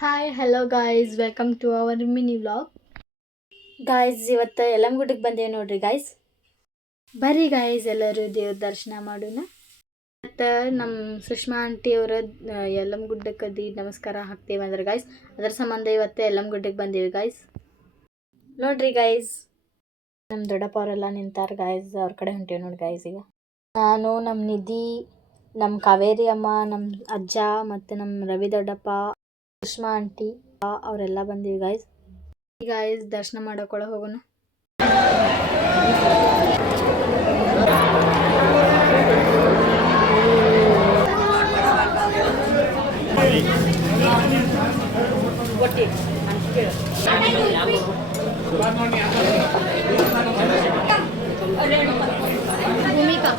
Hi hello guys welcome to our mini vlog. Guys ಇವತ್ತು ಯಲ್ಲಮ್ಮಗುಡ್ಡಕ್ಕೆ ಬಂದೇವೆ ನೋಡ್ರಿ ಗಾಯ್ಸ್. ಬರ್ರಿ ಗಾಯ್ಸ್ ಎಲ್ಲರೂ ದೇವ್ರ ದರ್ಶನ ಮಾಡೋಣ. ಮತ್ತು ನಮ್ಮ ಸುಷ್ಮಾ ಆಂಟಿ ಅವರ ಯಲ್ಲಮ್ಮಗುಡ್ಡಕ್ಕೆ ನಮಸ್ಕಾರ ಹಾಕ್ತೇವೆ ಅಂದ್ರೆ ಗಾಯ್ಸ್, ಅದರ ಸಂಬಂಧ ಇವತ್ತು ಯಲ್ಲಮ್ಮಗುಡ್ಡಕ್ಕೆ ಬಂದೇವಿ ಗಾಯ್ಸ್. ನೋಡ್ರಿ ಗಾಯ್ಸ್, ನಮ್ಮ ದೊಡ್ಡಪ್ಪ ಅವರೆಲ್ಲ ನಿಂತಾರ ಗಾಯ್ಸ್, ಅವ್ರ ಕಡೆ ಹೊಂಟೇವಿ ನೋಡಿ ಗಾಯ್ಸ್. ಈಗ ನಾನು, ನಮ್ಮ ನಿಧಿ, ನಮ್ಮ ಕಾವೇರಿ ಅಮ್ಮ, ನಮ್ಮ ಅಜ್ಜ ಮತ್ತು ನಮ್ಮ ರವಿ ದೊಡ್ಡಪ್ಪ, ಸುಷ್ಮಾ ಆಂಟಿ ಅವರೆಲ್ಲ ಬಂದೀವಿ ಗಾಯ್ಸ್. ಈಗ ಗಾಯ್ಸ್ ದರ್ಶನ ಮಾಡೋಕೊಳಗೆ ಹೋಗೋಣ. ಭೂಮಿಕಾ